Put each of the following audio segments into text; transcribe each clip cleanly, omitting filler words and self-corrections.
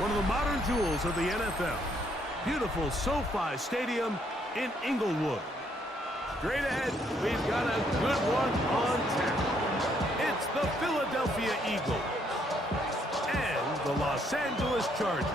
One of the modern jewels of the NFL. Beautiful SoFi Stadium in Inglewood. Straight ahead, we've got a good one on tap. It's the Philadelphia Eagles and the Los Angeles Chargers.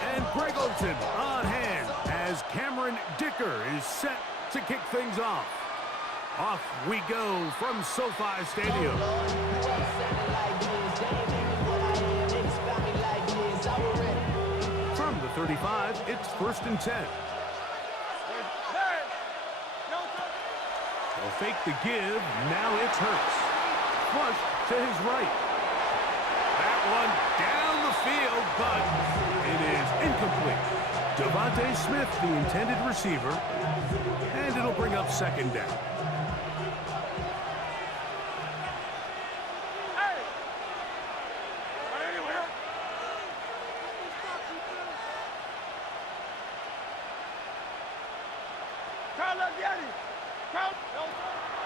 And Greg Olsen on hand as Cameron Dicker is set to kick things off. Off we go from SoFi Stadium. From the 35, it's 1st and 10. They'll fake the give. Now it's Hurts. Flush to his right. That one down the field, but it is incomplete. Devontae Smith, the intended receiver, and it'll bring up 2nd down.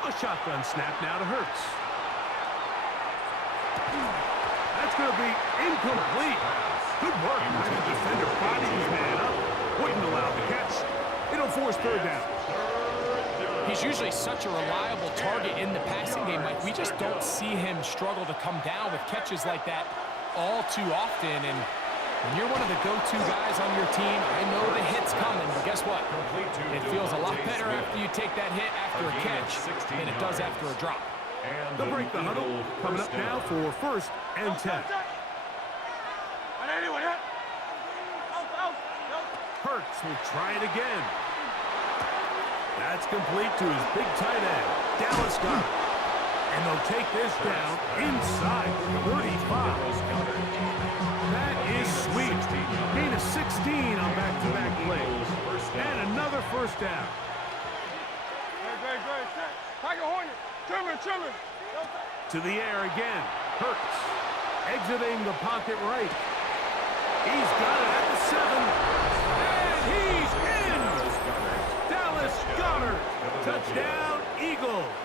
A shotgun snap now to Hurts. That's going to be incomplete. Good work by the defender prodding his man up. Wouldn't allow the catch. It'll force 3rd down. He's usually such a reliable target in the passing game. Like, we just don't see him struggle to come down with catches like that all too often. And when you're one of the go-to guys on your team, I know the hit's coming, but guess what? It feels a lot better after you take that hit after a catch than it does after a drop. They'll break the huddle. Coming up now for 1st and 10. Hurts will try it again. That's complete to his big tight end, Dallas Goedert. And they'll take this down inside 35. That is sweet. Gain of 16 on back-to-back plays. And another 1st down. To the air again. Hurts. Exiting the pocket right. He's got it at the 7. And he's in! Dallas Goedert. Touchdown, Eagles.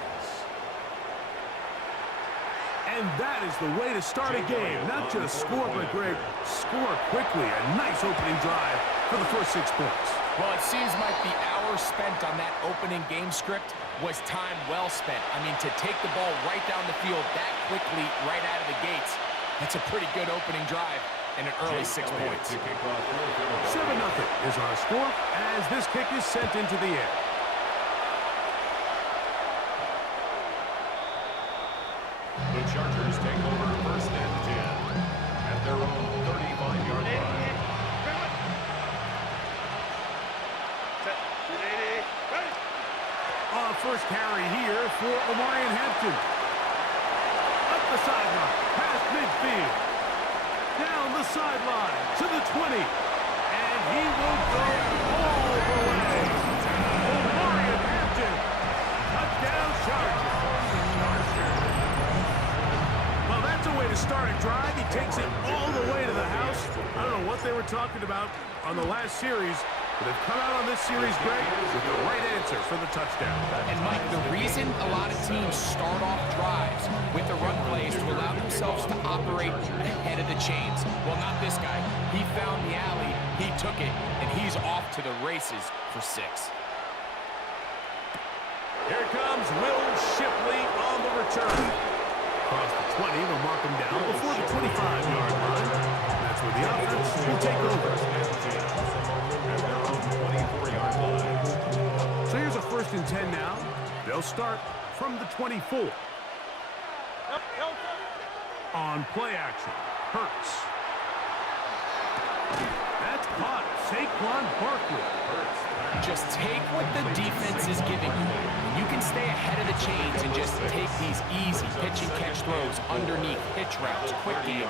And that is the way to start a game. Not just score, but Greg, score quickly. A nice opening drive for the first 6 points. Well, it seems like the hour spent on that opening game script was time well spent. I mean, to take the ball right down the field that quickly right out of the gates, that's a pretty good opening drive and an early 6 points. 7-0 is our score as this kick is sent into the air. The Chargers take over 1st and 10 at their own 35-yard line. First carry here for Omarion Hampton. Up the sideline, past midfield. Down the sideline to the 20. And he will go all the way. Omarion Hampton. Touchdown Chargers. Well, that's a way to start a drive. He takes it all the way to the house. I don't know what they were talking about on the last series. But they've come out on this series, Greg, with the right answer for the touchdown. And, Mike, the reason a lot of teams start off drives with the run plays to allow themselves to operate ahead of the chains. Well, not this guy. He found the alley, he took it, and he's off to the races for 6. Here comes Will Shipley on the return. Across the 20, they'll mark him down before the 25-yard line. That's where the offense will take over. So here's a 1st and 10 now. They'll start from the 24. On play action, Hurts. That's caught. Saquon Barkley. Just take what the defense is giving you. You can stay ahead of the chains and just take these easy pitch and catch throws underneath pitch routes, quick game.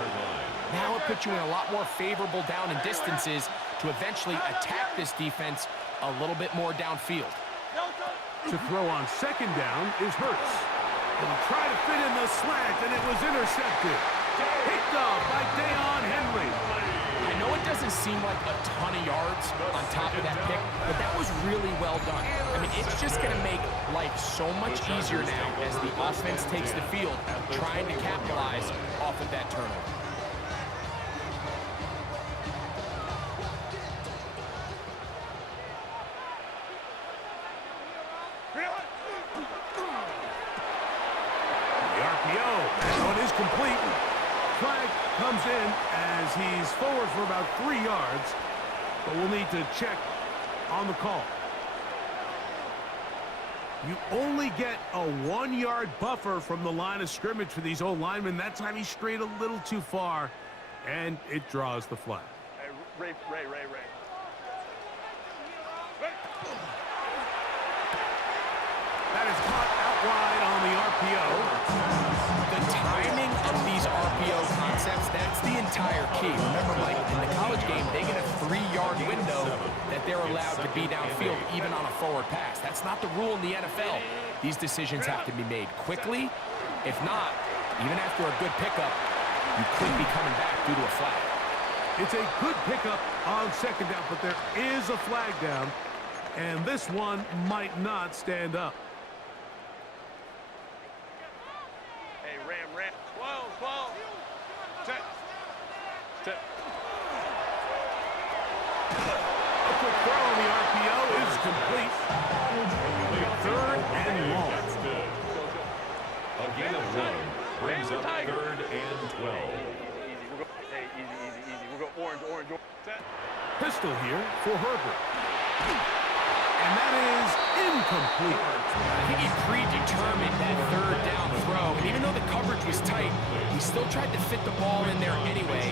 Now it puts you in a lot more favorable down and distances to eventually attack this defense a little bit more downfield. To throw on 2nd down is Hurts. He'll try to fit in the slant, and it was intercepted. Picked off by Deion Henry. I know it doesn't seem like a ton of yards, yards on top of that pick, but that was really well done. I mean, it's just going to make life so much easier now as the offense takes the field, trying to capitalize off of that turnover. That one is complete. Flag comes in as he's forward for about 3 yards, but we'll need to check on the call. You only get a 1-yard buffer from the line of scrimmage for these old linemen. That time he strayed a little too far, and it draws the flag. Hey, Ray. That is caught out wide on the RPO. The timing of these RPO concepts, that's the entire key. Remember, Mike, in the college game, they get a 3-yard window that they're allowed to be downfield, even on a forward pass. That's not the rule in the NFL. These decisions have to be made quickly. If not, even after a good pickup, you could be coming back due to a flag. It's a good pickup on second down, but there is a flag down, and this one might not stand up. Hey, Ram. 12. Set. A quick throw on the RPO is complete. 3rd and long. A gain of 1 brings up 3rd and 12. Easy. We'll go orange. Set. Pistol here for Herbert. And that is incomplete. I think he predetermined that 3rd down throw, and even though the coverage was tight, he still tried to fit the ball in there anyway,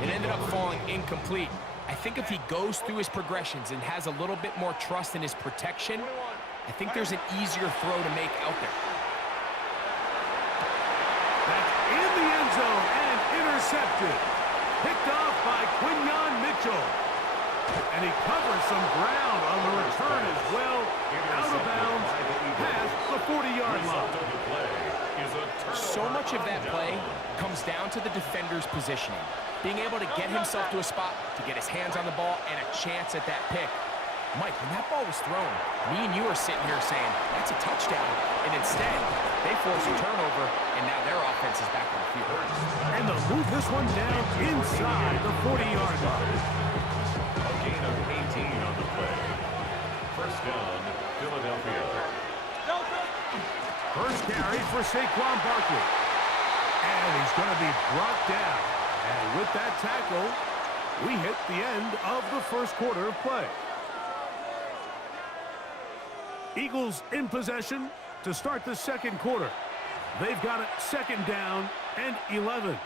and it ended up falling incomplete. I think if he goes through his progressions and has a little bit more trust in his protection, I think there's an easier throw to make out there. That's in the end zone and intercepted. Picked off by Quinyon Mitchell. And he covers some ground on the return as well. Out of bounds past the 40-yard line. So much of that play comes down to the defender's positioning. Being able to get himself to a spot, to get his hands on the ball, and a chance at that pick. Mike, when that ball was thrown, me and you are sitting here saying, that's a touchdown. And instead, they force a turnover, and now their offense is back on the field. And they'll move this one down inside the 40-yard line. A gain of 18 on the play. First down, Philadelphia. First carry for Saquon Barkley. And he's going to be brought down. And with that tackle, we hit the end of the first quarter of play. Eagles in possession to start the second quarter. They've got it 2nd down and 11.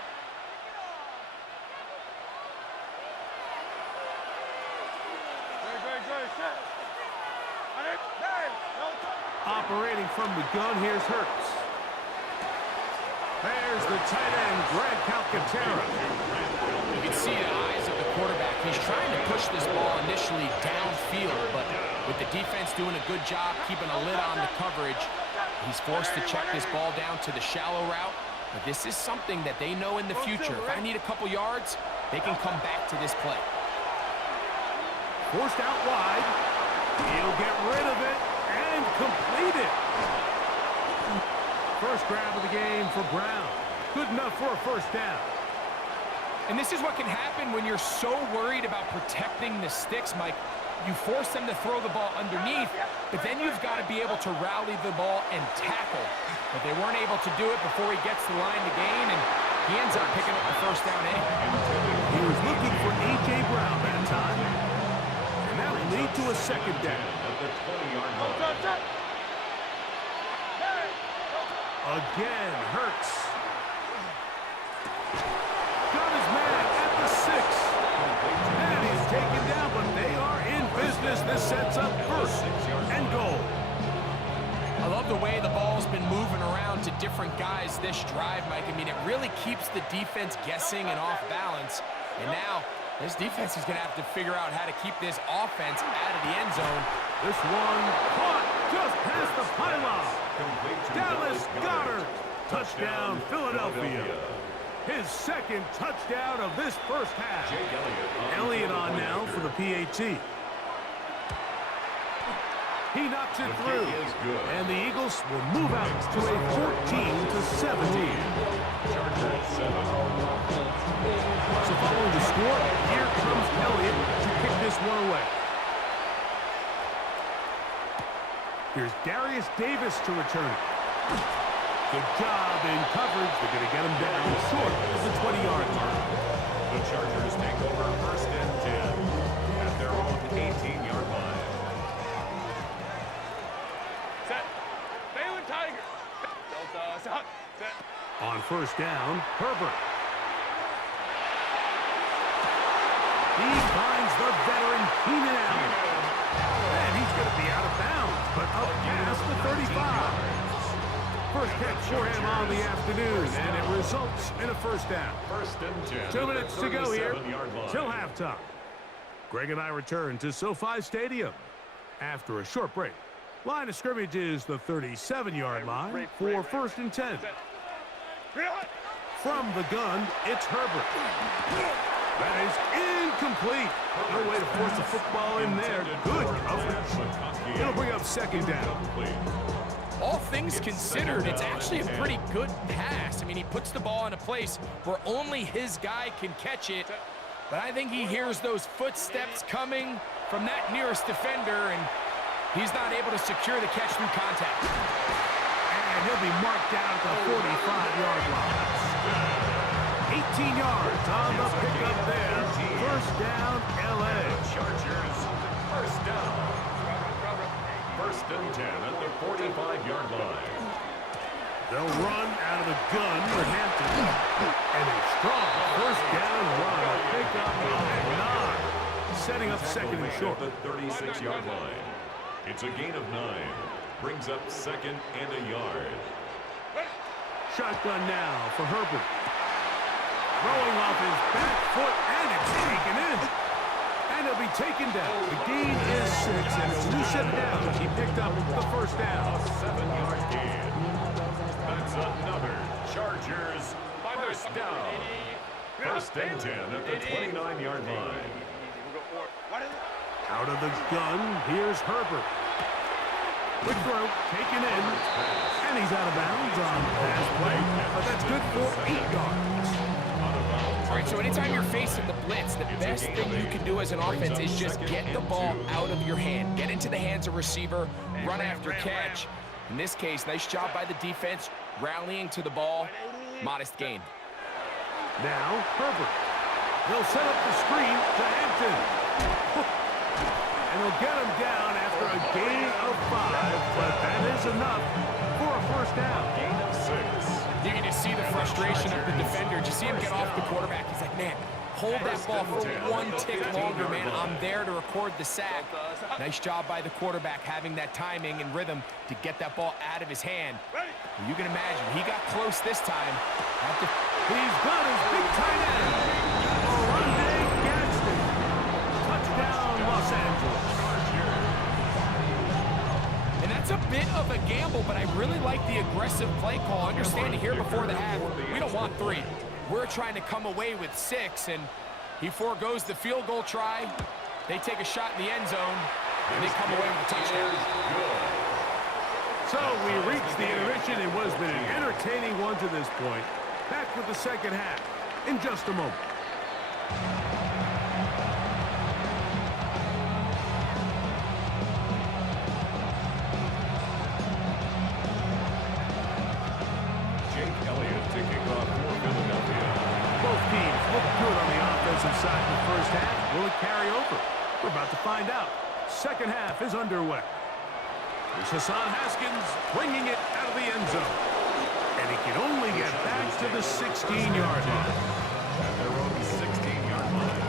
Operating from the gun, here's Hurts. There's the tight end, Greg Calcaterra. You can see the eyes of the quarterback. He's trying to push this ball initially downfield, but with the defense doing a good job keeping a lid on the coverage, he's forced to check this ball down to the shallow route. But this is something that they know in the future. If I need a couple yards, they can come back to this play. Forced out wide. He'll get rid of it and complete it. First grab of the game for Brown. Good enough for a first down. And this is what can happen when you're so worried about protecting the sticks, Mike. You force them to throw the ball underneath, but then you've got to be able to rally the ball and tackle. But they weren't able to do it before he gets the line to gain, and he ends up picking up the first down anyway. He was looking for A.J. Brown that time. And that will lead to a second down. At the 20-yard line. Again, Hurts. Got his man at the 6. And he's taken down, but they are in business. This sets up 1st and goal. I love the way the ball's been moving around to different guys this drive, Mike. I mean, it really keeps the defense guessing and off balance. And now, this defense is going to have to figure out how to keep this offense out of the end zone. This one caught just past the pylon. Dallas Goedert. Touchdown, Philadelphia. His second touchdown of this first half. Jake Elliott on now for the PAT. He knocks it through, and the Eagles will move out to a 14-17. So following the score, here comes Elliott to kick this one away. Here's Darius Davis to return it. Good job in coverage. They're going to get him down short of the 20-yard mark. The Chargers take over first and 10 at their own 18-yard line. Set. Balin Tiger. Delta. Set. Set. On first down, Herbert. He finds the veteran Keenan Allen. And he's going to be out of bounds, but up past the 35. First catch for him on the afternoon, and it results in a first down. First and 10. 2 minutes to go here line. till halftime. Greg and I return to SoFi Stadium after a short break. Line of scrimmage is the 37-yard line for first and 10. From the gun, it's Herbert. That is incomplete. No way to force the football in there. Good coverage. It'll bring up second down. All things considered, it's actually a pretty good pass. I mean, he puts the ball in a place where only his guy can catch it. But I think he hears those footsteps coming from that nearest defender, and he's not able to secure the catch through contact. And he'll be marked down at the 45-yard line. 18 yards on the pickup there. First down, L.A. Chargers, first down. First and 10 at the 45-yard line. They'll run out of the gun for Hampton. And a strong first down run. A pickup of 9. Setting up second and short. At the 36-yard line. It's a gain of 9. Brings up second and a yard. Shotgun now for Herbert. Throwing off his back foot, and it's taken in. And he'll be taken down. The gain is 6, and it's 2 set down. He picked up the first down. A 7-yard gain. That's another Chargers first down. First and 10 at the 29-yard line. Out of the gun, here's Herbert. Quick throw, taken in, and he's out of bounds on pass play, but that's good for 8 yards. All right, so anytime you're facing the blitz, the best thing you can do as an offense is just get the ball out of your hand. Get into the hands of receiver, run after catch. In this case, nice job by the defense, rallying to the ball. Modest gain. Now, Herbert. They'll set up the screen to Hampton. And they'll get him down after a gain of 5, but that is enough for a first down. Gain of 6. You can just see the frustration of the defender. Just see him get off the quarterback. He's like, man, hold that ball for 1 tick longer, man. I'm there to record the sack. Nice job by the quarterback having that timing and rhythm to get that ball out of his hand. You can imagine, he got close this time. He's got his big tight end. Orlando Gadsden. Touchdown, Los Angeles. And that's a bit of a gamble, but I really like the aggressive play call. Understanding here before the half, we don't want 3. We're trying to come away with 6, and he forgoes the field goal try. They take a shot in the end zone, and they come away with a touchdown. So we reached the intermission in what has been an entertaining one to this point. Back with the second half in just a moment. Jake Elliott to kick off for Philadelphia. Both teams look good on the offensive side in the first half. Will it carry over? We're about to find out. Second half is underway. Here's Hassan Haskins bringing it out of the end zone. And he can only get back to the 16-yard line. At their own 16-yard line.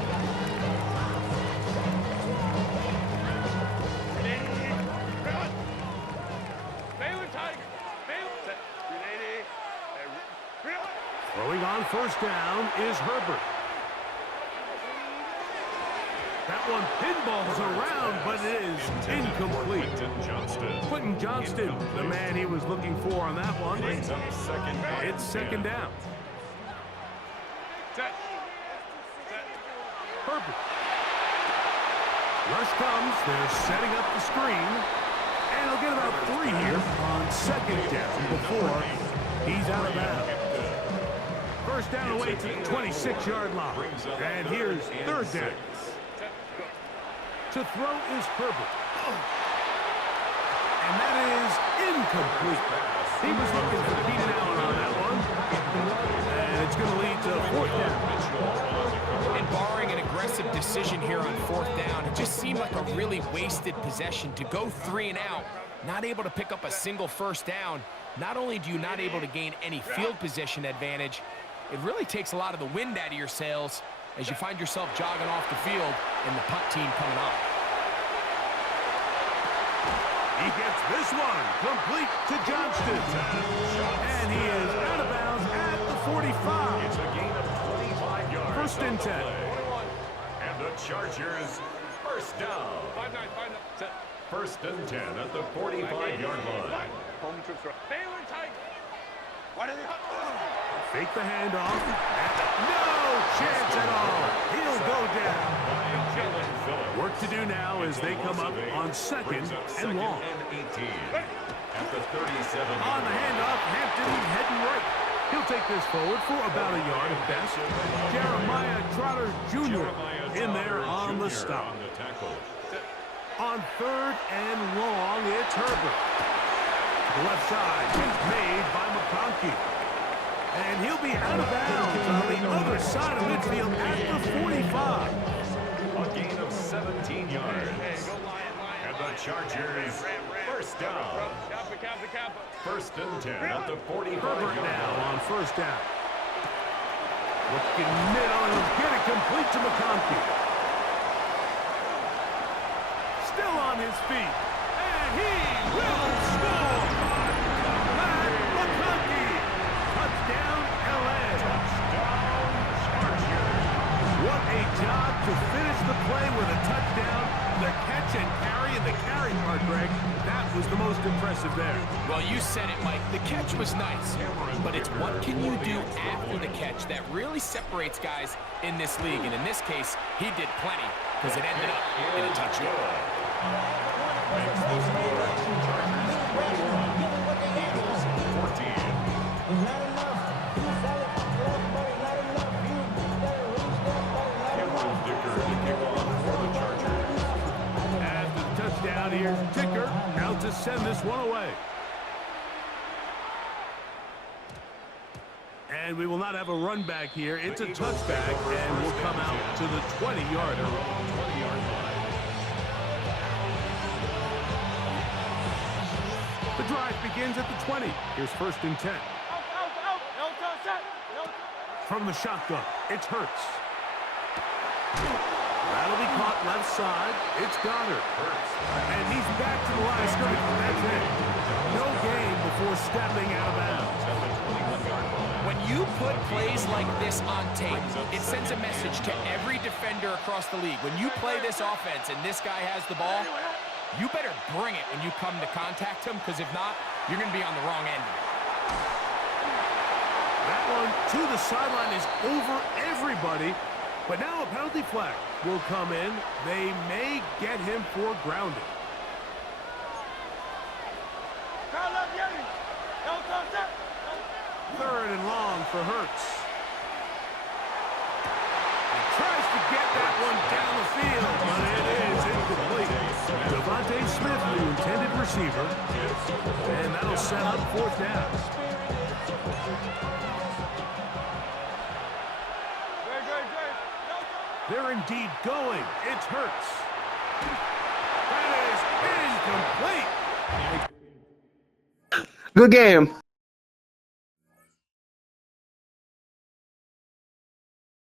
Balin Tiger. Balin. Set. 380. Throwing on first down is Herbert. That one pinballs around, but it is incomplete. Quentin Johnston, the man he was looking for on that one. Brings up second down. It's second down. Set. Set. Herbert. Rush comes. They're setting up the screen. And he'll get about 3 here on second down before he's out of bounds. First down away to the 26-yard line. And here's third down. To throw is Herbert. And that is incomplete. He was looking for Keenan Allen on that one. And it's going to lead to fourth down. And barring an aggressive decision here on fourth down, it just seemed like a really wasted possession to go 3 and out, not able to pick up a single first down. Not only do you not able to gain any field position advantage, it really takes a lot of the wind out of your sails as you find yourself jogging off the field and the punt team coming up. He gets this one complete to Johnston. And he is out of bounds at the 45. It's a gain of 25 yards. First and 10. And the Chargers, first down. 5-9. Set. First and 10 at the 45-yard line. Home trips. Baylor Tiger. What are they? Fake the handoff. No chance at all. He'll go down. Work to do now as they come up on second and long. And 18 at the 37. On the handoff, Hampton heading right. He'll take this forward for about a yard at best. Jeremiah Trotter Jr. in there on the stop. On third and long, it's Herbert. The left side is made by McConkey. And he'll be out of bounds on the other side of midfield at the 45. A gain of 17 yards. And the Chargers, first down. First and 10 at the 45. Herbert now on first down. Looking middle, and he'll get it complete to McConkey. Still on his feet. And he will score! Matt McConkey! Touchdown, LA! Touchdown, Chargers. What a job to finish the play with a touchdown. The catch and carry, and the carry part, Greg, that was the most impressive there. Well, you said it, Mike. The catch was nice, but it's what can you do after the catch that really separates guys in this league. And in this case, he did plenty because it ended up in a touchdown. Makes the score Chargers 21, Eagles 14. After the touchdown, here's Dicker out to send this one away. And we will not have a run back here. It's a touchback, and we'll come out to the 20-yarder. The drive begins at the 20. Here's first and 10. From the shotgun, it's Hurts. That'll be caught left side. It's Goddard. And he's back to the line of scrimmage. That's it. No gain before stepping out of bounds. When you put plays like this on tape, it sends a message to every defender across the league. When you play this offense and this guy has the ball, you better bring it when you come to contact him, because if not, you're going to be on the wrong end of it. That one to the sideline is over everybody. But now a penalty flag will come in. They may get him for grounding. Third and long for Hurts. He tries to get that one down the field, but it is incomplete. Devontae Smith, the intended receiver, and that'll set up fourth down. They're indeed going. It's Hurts. That is incomplete. Good game.